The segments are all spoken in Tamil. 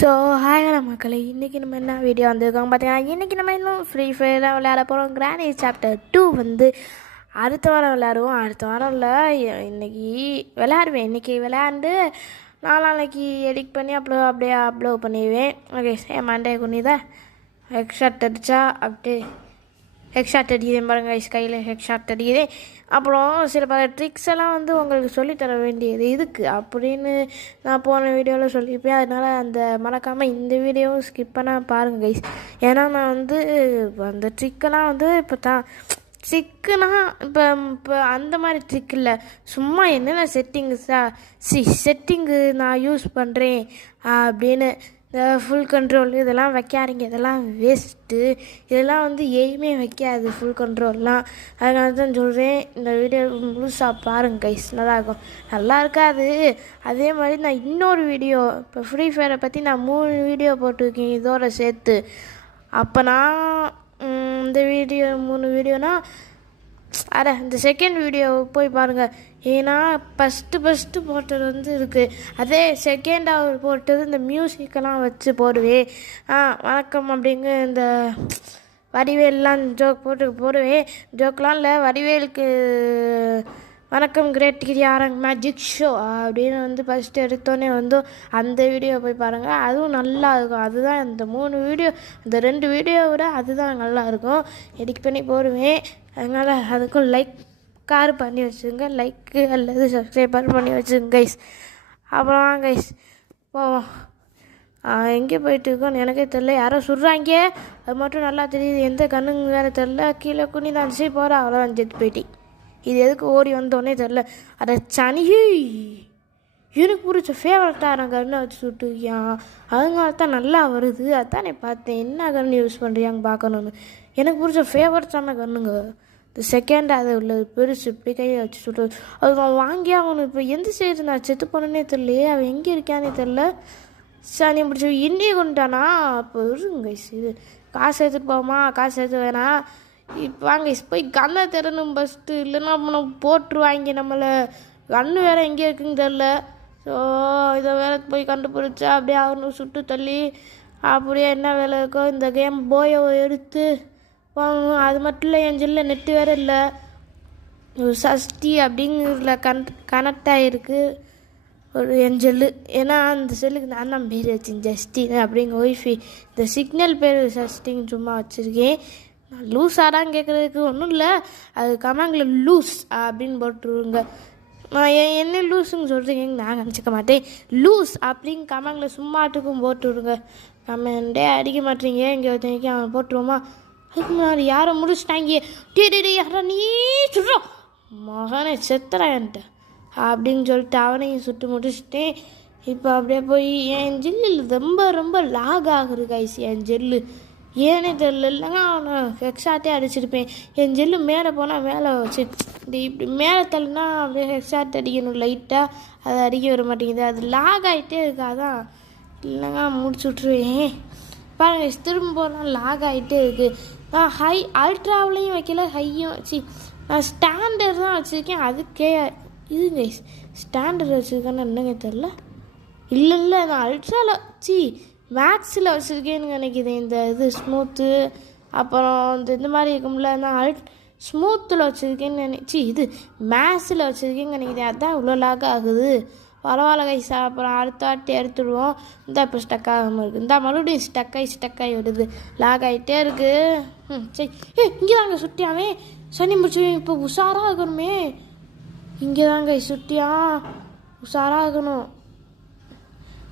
ஸோ ஹாய்கள மக்களே, இன்றைக்கி நம்ம என்ன வீடியோ வந்திருக்கோம் பார்த்தீங்கன்னா, இன்றைக்கி நம்ம இன்னும் ஃப்ரீ ஃபயர் தான் விளையாட போகிறோம். கிராண்ட் சாப்டர் 2 வந்து அடுத்த வாரம் விளையாடுவோம். அடுத்த வாரம் இல்லை, இன்றைக்கி விளையாடுவேன். இன்றைக்கி விளையாண்டு நாளைக்கு எடிட் பண்ணி அப்படியே அப்லோட் பண்ணிடுவேன். ஓகே, மண்டே குனிதான் ஹெட்ஷாட் அடித்தா அப்படியே ஹெட்ஷாட் அடிக்கிறேன் பாருங்க. கையில் ஹெட்ஷாட் அடிக்கிறேன். அப்புறம் சில பல ட்ரிக்ஸ் எல்லாம் வந்து உங்களுக்கு சொல்லித்தர வேண்டியது இதுக்கு அப்படின்னு நான் போன வீடியோவில் சொல்லியிருப்பேன். அதனால் அந்த மறக்காமல் இந்த வீடியோவும் ஸ்கிப் பண்ணால் பாருங்கள் கைஸ். ஏன்னா நான் வந்து அந்த ட்ரிக்கெல்லாம் வந்து இப்போ தான் ட்ரிக்குனா இப்போ அந்த மாதிரி ட்ரிக் இல்லை, சும்மா என்னென்ன செட்டிங்கு நான் யூஸ் பண்ணுறேன் அப்படின்னு. இந்த ஃபுல் கண்ட்ரோல் இதெல்லாம் வைக்காதீங்க, இதெல்லாம் வேஸ்ட்டு. இதெல்லாம் வந்து எய்மே வைக்காது ஃபுல் கண்ட்ரோல்லாம். அதனால தான் சொல்கிறேன், இந்த வீடியோ முழுசாக பாருங்கள் கைஸ், நல்லாயிருக்கும். நல்லா இருக்காது. அதே மாதிரி நான் இன்னொரு வீடியோ இப்போ ஃப்ரீ ஃபயரை பற்றி நான் 3 வீடியோ போட்டிருக்கேன் இதோட சேர்த்து. அப்போ நான் இந்த வீடியோ 3 வீடியோனா இந்த செகண்ட் வீடியோ போய் பாருங்கள். ஏன்னா ஃபஸ்ட்டு போட்டது வந்து இருக்குது. அதே செகண்டாக போட்டது இந்த மியூசிக்கெல்லாம் வச்சு போடுவேன். வணக்கம் அப்படிங்க இந்த வடிவேல்லாம் ஜோக் போடுவேன். ஜோக்கெலாம் இல்லை, வடிவேலுக்கு வணக்கம் கிரேட் கிரியாரங் மேஜிக் ஷோ அப்படின்னு வந்து ஃபஸ்ட்டு எடுத்தோன்னே வந்து அந்த வீடியோ போய் பாருங்கள். அதுவும் நல்லா இருக்கும். அதுதான் இந்த 3 வீடியோ, இந்த 2 வீடியோ விட அதுதான் நல்லாயிருக்கும். எடிட் பண்ணி போடுவேன். அதனால் அதுக்கும் லைக்காரு பண்ணி வச்சுருங்க, லைக்கு அல்லது சப்ஸ்கிரைபர் பண்ணி வச்சுருங்க கைஸ். அப்புறம் கைஸ் போவோம். எங்கே போயிட்டுருக்கோன்னு எனக்கே தெரில. யாரோ சுடுறாங்க, அது மட்டும் நல்லா தெரியுது. எந்த கண்ணுங்க வேறு தெரில. கீழே குனி தான் சரி போகிறா, அவ்வளோதான் செத்து போயிட்டேன். இது எதுக்கு ஓடி வந்தோடனே தெரில. அதை சனி எனக்கு பிடிச்ச ஃபேவரட்டான கன்னை வச்சு சுட்டுருக்கியான். அதனால தான் நல்லா வருது. அதானே பார்த்தேன் என்ன கன் யூஸ் பண்ணுறியாங்க பார்க்கணுன்னு. எனக்கு பிடிச்ச ஃபேவரட்டான கன்னுங்க இந்த செகண்ட் அது உள்ளது பெருசு, இப்படி கையை வச்சு சுட்டு. அது நான் வாங்கி ஆகணும். இப்போ எந்த சைடு நான் செத்து போனேன்னே தெரியலையே, அவன் எங்கே இருக்கானே தெரில. சனி பிடிச்ச இந்திய கொண்டுட்டானா. அப்போ இருங்க இது காசு எடுத்துகிட்டு போவோமா? காசு எடுத்து வேணாம். இப்போ வாங்க போய் கண்ணை திறனும் ஃபஸ்ட்டு, இல்லைன்னா நம்ம போட்டுருவாங்க நம்மளை. கண்ணு வேறு எங்கே இருக்குன்னு தெரில. ஸோ இதை வேலை போய் கண்டுபிடிச்சா அப்படியே ஆகணும், சுட்டு தள்ளி அப்படியே என்ன வேலை இருக்கோ இந்த கேம் போயை எடுத்து வாங்கணும். அது மட்டும் இல்லை, என் ஜில்ல நெட்டு வேறு இல்லை. சஷ்டி அப்படிங்கிறதுல கனெக்ட் ஆகிருக்கு ஒரு என் செல்லு. ஏன்னா அந்த செல்லுக்கு நான் தான் பேர் வச்சேன் ஜஸ்டின் அப்படிங்க ஒய்ஃபி. இந்த சிக்னல் பேர் சஷ்டின்னு சும்மா வச்சுருக்கேன். லூஸ் ஆடான்னு கேட்குறதுக்கு ஒன்றும் இல்லை, அது கமெண்டில் லூஸ் அப்படின்னு போட்டுருங்க. நான் என்ன லூஸுன்னு சொல்கிறீங்க நான் நினச்சிக்க மாட்டேன். லூஸ் அப்படின்னு கமெண்டில் சும்மாட்டுக்கும் போட்டுவிடுங்க. கமெண்டே அடிக்க மாட்டீங்க. இங்கே ஒருத்தனைக்கு அவன் போட்டுருவோமா? அதுக்கு முன்னாடி யாரை முடிச்சிட்டாங்க. டே யாரா நீ சுடுறோம் மகனே செத்துறா என்கிட்ட அப்படின்னு சொல்லிட்டு அவனையும் சுட்டு முடிச்சுட்டேன். இப்போ அப்படியே போய் என் ஜெல்லில் ரொம்ப லாக் ஆகுது கைஸ். என் ஜெல்லு ஏனே தெரியல. இல்லைங்க அவனை ஹெக்ஸாட்டே அடிச்சிருப்பேன். என் ஜெல்லு மேலே போனால் மேலே வச்சு இப்படி மேலே தள்ளினா அப்படியே ஹெக்ஸாட் அடிக்கணும் லைட்டாக, அதை அடிக்க வர மாட்டேங்குது. அது லாக் ஆகிட்டே இருக்கு. அதான் இல்லைங்க முடிச்சு விட்ருவேன் பாருங்க. திரும்ப போனால் லாக் ஆகிட்டே இருக்குது. நான் அல்ட்ராவிலையும் வைக்கல, ஹையும் நான் ஸ்டாண்டர்ட் தான் வச்சுருக்கேன். அதுக்கே இதுங்க ஸ்டாண்டர்ட் வச்சுருக்கேன்னு என்னங்க தெரில. இல்லை நான் அல்ட்ராவில் மேக்ஸில் வச்சுருக்கேன்னு நினைக்கிறேன். இந்த இது ஸ்மூத்து அப்புறம் இந்த மாதிரி இருக்கும்ல, நான் ஸ்மூத்தில் வச்சுருக்கேன்னு இது மேக்ஸில் வச்சுருக்கேன்னு நினைக்கிறேன். அதுதான் இவ்வளோ லாக் ஆகுது. பரவாயில்ல கைஸ். அப்புறம் அடுத்த வாட்டி எடுத்துடுவோம். இந்த இப்போ ஸ்டக் ஆகாமல் இருக்குது. இந்த மறுபடியும் ஸ்டக்காகி வருது, லாக் ஆகிட்டே இருக்குது. சரி இங்கே தாங்க சுட்டியாவே சனி முடிச்சு. இப்போ உஷாராக இருக்கணுமே. இங்கே தாங்க சுட்டியான், உஷாராக இருக்கணும்.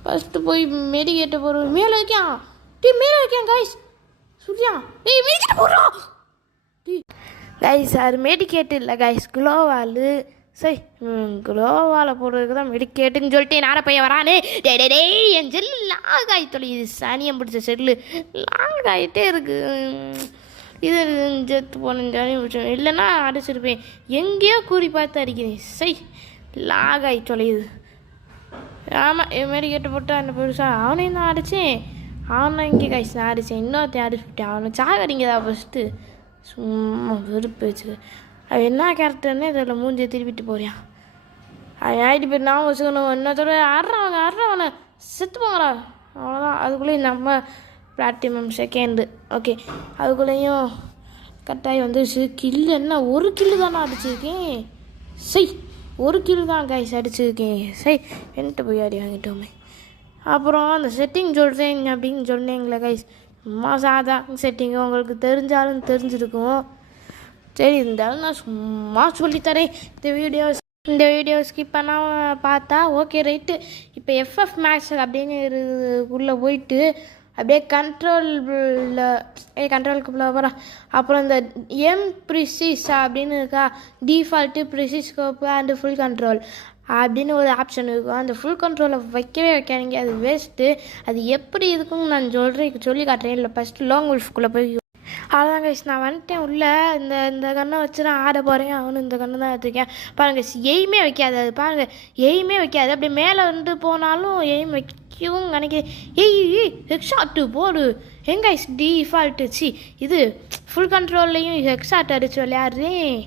ஃபஸ்ட்டு போய் மெடிக்கேட்டை போடுவோம். மேலே இருக்கான் மேலே இருக்கான் கைஸ். சுட்டியான் மெடிக்கேட்டை போடுறோம் கைஸ். அது மெடிக்கேட்டு இல்லை கைஸ், குளோவாலு. சரி குளோவால் போடுறதுக்கு தான் மெடிக்கேட்டுன்னு சொல்லிட்டு நார பையன் வரானே. டே என் செல்லு லாக் ஆகி தொலையுது. சனியம் பிடிச்ச செல்லு லாக் ஆகிட்டே இருக்குது. இது செத்து போனேன் சனியம் பிடிச்சேன். இல்லைன்னா அடிச்சிருப்பேன். எங்கேயோ கூறி பார்த்து அடிக்கிறேன். சரி லாக் ஆகி தொலையுது. ஆமாம் மெடிக்கேட்டு போட்டு அந்த பெருசாக அவனையும் தான் அடித்தேன். அவனை இங்கே கைஸ் நான் அடித்தேன். இன்னொருத்தையும் அடிச்சுட்டேன். அவனை சாகடிங்கதா ஃபஸ்ட்டு. சும்மா வெறுப்பு வச்சு அவன் என்ன கேரக்டர்னே இதில் மூஞ்சியை திருப்பிட்டு போறியான். அவன் ஆகிட்டு போய் நான் வச்சுக்கணும். இன்னொருத்தர ஆடுறவனை செத்து போங்கடா அவ்வளோதான். அதுக்குள்ளேயும் நம்ம பிளாட்டினம் செகண்டு. ஓகே, அதுக்குள்ளேயும் கட்டாயம் வந்துச்சு. கில்லு என்ன ஒரு கில்லு தானே அடிச்சிருக்கேன். சரி, ஒரு கில்லு தான் கைஸ் அடிச்சிருக்கேன். சரி, என்கிட்ட போய் அடி வாங்கிட்டோமே. அப்புறம் அந்த செட்டிங் சொல்கிறேன் அப்படின்னு சொன்னீங்களே கைஸ், சும்மா சாதாரண செட்டிங்கு, உங்களுக்கு தெரிஞ்சாலும் தெரிஞ்சிருக்கும். சரி, இருந்தாலும் நான் சும்மா சொல்லித்தரேன். இந்த வீடியோ ஸ்கிப் பண்ணால் பார்த்தா ஓகே ரைட்டு. இப்போ எஃப்எஃப் மேக்ஸ் அப்படின்னு உள்ளே போயிட்டு அப்படியே கண்ட்ரோலுக்குள்ளே போகிறோம். அப்புறம் இந்த ப்ரிசிஸ் அப்படின்னு இருக்கா, default precis scope and full control அப்படின்னு ஒரு ஆப்ஷன் இருக்கும். அந்த ஃபுல் கண்ட்ரோலை வைக்கவே வைக்காதீங்க, அது வேஸ்ட்டு. அது எப்படி இருக்குன்னு நான் சொல்லி காட்டுறேன். இல்லை ஃபஸ்ட்டு லாங் உல்ஃப்குள்ளே போய் அவ்வளோதான் கைஸ், நான் வந்துட்டேன் உள்ளே. இந்த கண்ணை வச்சு நான் ஆட போகிறேன். அவனு இந்த கண்ணு தான் எடுத்துருக்கேன். பாருங்கள், எய்மே வைக்காது. அது பாருங்கள், எய்மே வைக்காது. அப்படியே மேலே வந்து போனாலும் எய்ம் வைக்கவும் நினைக்கிறேன். ஹெக்ஷாட்டு போடு. எங்க கைஸ் டிஃபால்ட்டு இது ஃபுல் கண்ட்ரோல்லையும் ஹெக்ஷாட் அடிச்சு விளையாடுறேன்.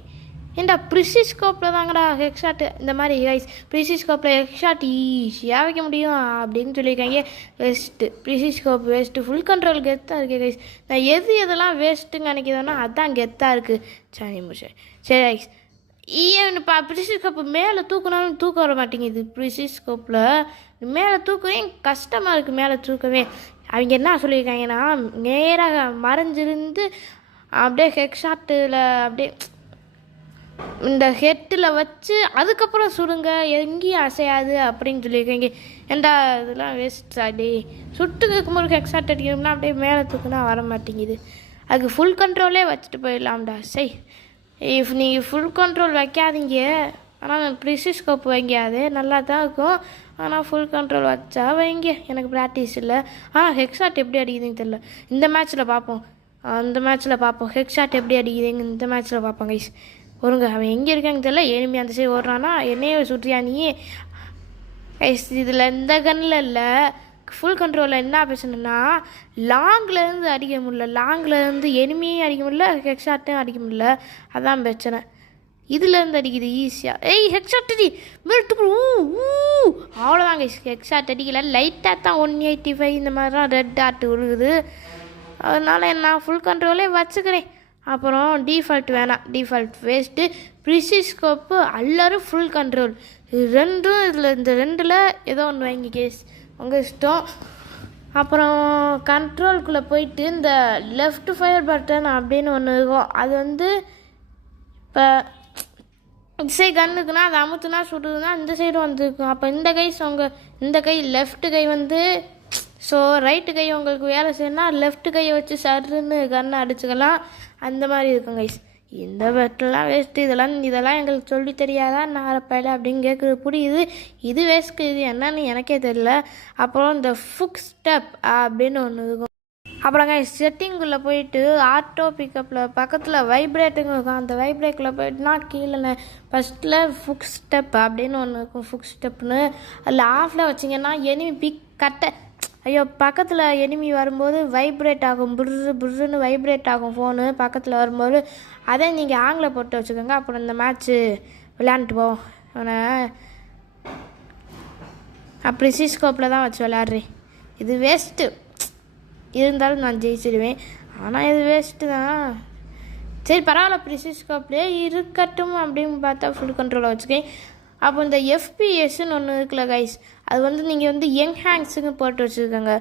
ஏன்டா ப்ரிசிஸ்கோப்பில் தாங்கடா ஹெக்ஷாட்டு. இந்த மாதிரி கைஸ் ப்ரிசிஸ்கோப்பில் ஹெக்ஷாட் ஈஸியாக வைக்க முடியும் அப்படின்னு சொல்லியிருக்காங்க. Waste, periscope waste. Full control கெத்தாக இருக்குது கைஸ். நான் எதெல்லாம் வேஸ்ட்டுன்னு நினைக்கிறேன்னா அதுதான் கெத்தாக இருக்குது. சரி முடிச்சேன். சரி கைஸ், ஏன்ப்பா ப்ரிசிஸ்கோப்பு மேலே தூக்கினாலும் தூக்க வர மாட்டேங்குது. ப்ரிசிஸ்கோப்பில் மேலே தூக்கவே கஷ்டமாக இருக்குது. மேலே தூக்கவே அவங்க என்ன சொல்லியிருக்காங்கன்னா, நேராக மறைஞ்சிருந்து அப்படியே ஹெக்ஷாட்டில் அப்படியே இந்த ஹெட்டில் வச்சு அதுக்கப்புறம் சுடுங்க, எங்கேயும் அசையாது அப்படின்னு சொல்லியிருக்கீங்க. ஏண்டா இதெல்லாம் வேஸ்ட் ஆடி. சுட்டு கேட்கும்போது ஹெக்ஷாட் அடிக்கணும்னா அப்படியே மேலே தூக்குனா வர மாட்டேங்குது. அதுக்கு ஃபுல் கண்ட்ரோலே வச்சுட்டு போயிடலாம்டா. சரி, நீங்கள் ஃபுல் கண்ட்ரோல் வைக்காதீங்க, ஆனால் ப்ரிசிஸ்கோப் வைங்க, அது நல்லா தான் இருக்கும். ஆனால் ஃபுல் கண்ட்ரோல் வச்சா வைங்க. எனக்கு ப்ராக்டிஸ் இல்லை. ஆனால் ஹெக்ஷாட் எப்படி அடிக்குதுன்னு தெரியல. இந்த மேட்ச்சில் பார்ப்போம். ஹெக்ஷாட் எப்படி அடிக்குதுங்க இந்த மேட்ச்சில் பார்ப்போம் கைஸ். ஒருங்க அவன் எங்கே இருக்காங்க தெரியல. எனிமி அந்த சைடு ஓடுறானா, என்னையே சுற்றியா நீ கைஸ். இதில் இந்த கண்ணில் இல்லை, ஃபுல் கண்ட்ரோலில் என்ன பிரச்சனைனா லாங்லேருந்து அடிக்க முடியல. லாங்லேருந்து எனிமியும் அடிக்க முடியல, ஹெக்ஷாட்டும் அடிக்க முடியல. அதான் பிரச்சனை. இதுலேருந்து அடிக்குது ஈஸியாக. ஹெக்ஷாட் அடி மிருட்டு. அவ்வளோதான் கைஸ், ஹெக்ஷாட் அடிக்கல. லைட்டாக தான் 185 இந்த மாதிரி தான் ரெட் டாட் விழுகுது. அதனால் நான் ஃபுல் கண்ட்ரோலே வச்சுக்கிறேன். அப்புறம் டிஃபால்ட் வேணாம், டிஃபால்ட் வேஸ்ட்டு. ப்ரிசிஸ்கோப்பு எல்லோரும் ஃபுல் கண்ட்ரோல். ரெண்டும் இதில் இந்த ரெண்டில் ஏதோ ஒன்று வாங்கி கேஸ் உங்கள் இஷ்டம். அப்புறம் கண்ட்ரோலுக்குள்ளே போயிட்டு இந்த லெஃப்ட் ஃபயர் பட்டன் அப்படின்னு ஒன்று இருக்கும். அது வந்து இப்போ இந்த சைடு கண்ணுக்குன்னா அது அமுத்துனா சுடுதுன்னா இந்த சைடு வந்துருக்கும். அப்போ இந்த கை லெஃப்ட் கை வந்து, ஸோ ரைட்டு கை உங்களுக்கு வேலை செய்யணும்னா லெஃப்ட் கையை வச்சு சருன்னு கண்ணை அடிச்சுக்கலாம். அந்த மாதிரி இருக்கும் கைஸ். இந்த பெட்டெல்லாம் வேஸ்ட்டு. இதெல்லாம் எங்களுக்கு சொல்லி தெரியாதா நாரப்பையில அப்படின்னு கேட்குறது புரியுது. இது வேஸ்ட்டு, இது என்னன்னு எனக்கே தெரியல. அப்புறம் இந்த ஃபுக் ஸ்டெப் அப்படின்னு ஒன்று இருக்கும். அப்புறம் கைஸ் செட்டிங்குள்ளே போயிட்டு ஆட்டோ பிக்கப்பில் பக்கத்தில் வைப்ரேட்டுங்க இருக்கும். அந்த வைப்ரேட்டில் போயிட்டுனா கீழே ஃபஸ்ட்டில் ஃபுக் ஸ்டெப் அப்படின்னு ஒன்று இருக்கும். ஃபுக் ஸ்டெப்னு அதில் ஆஃபில் வச்சிங்கன்னா எனிமி கட்டை பக்கத்தில் எனிமி வரும்போது வைப்ரேட் ஆகும். புர்ருன்னு வைப்ரேட் ஆகும் ஃபோனு பக்கத்தில் வரும்போது. அதே நீங்கள் ஆங்கில் போட்டு வச்சுக்கோங்க. அப்புறம் இந்த மேட்ச்சு விளையாண்டுட்டு போவோம். அவனை ப்ரிசிஸ்கோப்பில் தான் வச்சு விளையாடுறேன். இது வேஸ்ட்டு, இருந்தாலும் நான் ஜெயிச்சிடுவேன். ஆனால் இது வேஸ்ட்டு தான். சரி பரவாயில்ல, ப்ரிசிஸ்கோப்லேயே இருக்கட்டும் அப்படின்னு பார்த்தா ஃபுல் கண்ட்ரோலை வச்சுக்கேன். அப்போ இந்த எஃபிஎஸ்ன்னு ஒன்று இருக்குல்ல கைஸ், அது வந்து நீங்கள் வந்து என்ஹான்ஸுங்க போட்டு வச்சுருக்கோங்க.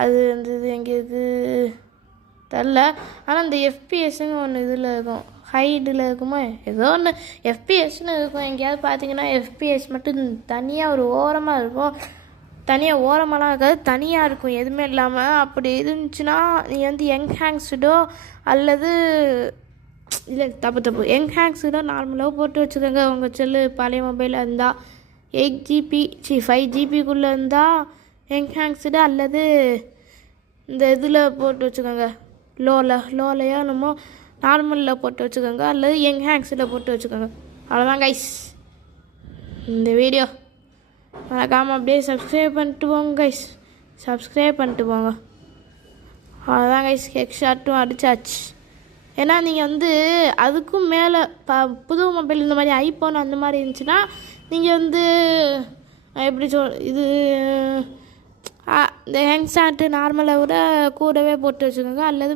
அது வந்து இது எங்கே இருக்குது தெரில. ஆனால் இந்த எஃபிஎஸ்ன்னு ஒன்று இதில் இருக்கும், ஹைடில் இருக்குமா ஏதோ ஒன்று எஃபிஎஸ்ன்னு இருக்கும். எங்கேயாவது பார்த்தீங்கன்னா எஃபிஎஸ் மட்டும் தனியாக ஒரு ஓரமாக இருக்கும். தனியாக ஓரமெல்லாம் இருக்காது, தனியாக இருக்கும் எதுவுமே இல்லாமல். அப்படி இருந்துச்சுன்னா நீங்கள் வந்து என்ஹான்ஸ்டோ அல்லது இல்லை தப்பு என்ஹான்ஸ்டோ நார்மலாக போட்டு வச்சுக்கோங்க. உங்கள் செல்லு பழைய மொபைலில் இருந்தால் 8GB 5GBக்குள்ளே இருந்தால் என்ஹான்ஸ்டு அல்லது இந்த இதில் போட்டு வச்சுக்கோங்க. லோலையோ என்னமோ நார்மலில் போட்டு வச்சுக்கோங்க அல்லது என்ஹான்ஸ்டில் போட்டு வச்சுக்கோங்க. அவ்வளோதான் கைஸ் இந்த வீடியோ. மறக்காமல் அப்படியே சப்ஸ்கிரைப் பண்ணிட்டு போங்க கைஸ், சப்ஸ்கிரைப் பண்ணிட்டு போங்க. அவ்வளோதான் கைஸ், ஹெட்ஷாட்டும் அடித்தாச்சு. ஏன்னா நீங்கள் வந்து அதுக்கும் மேலே புது மொபைல் இந்த மாதிரி ஐஃபோன் அந்த மாதிரி இருந்துச்சுன்னா நீங்கள் வந்து எப்படி இது இந்த ஹெங்ஸாட்டு நார்மலை விட கூடவே போட்டு வச்சுக்கோங்க, அல்லது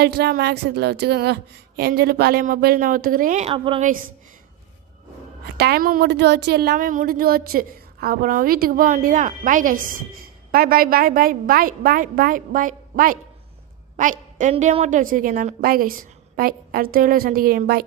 அல்ட்ரா மேக்ஸ் இதில் வச்சுக்கோங்க. ஏஞ்சலு பழைய மொபைல் நான் ஒத்துக்கிறேன். அப்புறம் கைஸ் டைமும் முடிஞ்சு வச்சு, எல்லாமே முடிஞ்சு வச்சு, அப்புறம் வீட்டுக்கு போக வேண்டியதான். பாய் கைஸ், பாய் பாய் பாய் பாய் பாய் பாய் பாய் பாய் பாய் பாய். 2 அமௌண்ட் வச்சுருக்கேன் நான். பாய் கைஸ், பாய். அடுத்த வீடியோவில் சந்திக்கிறேன். பாய்.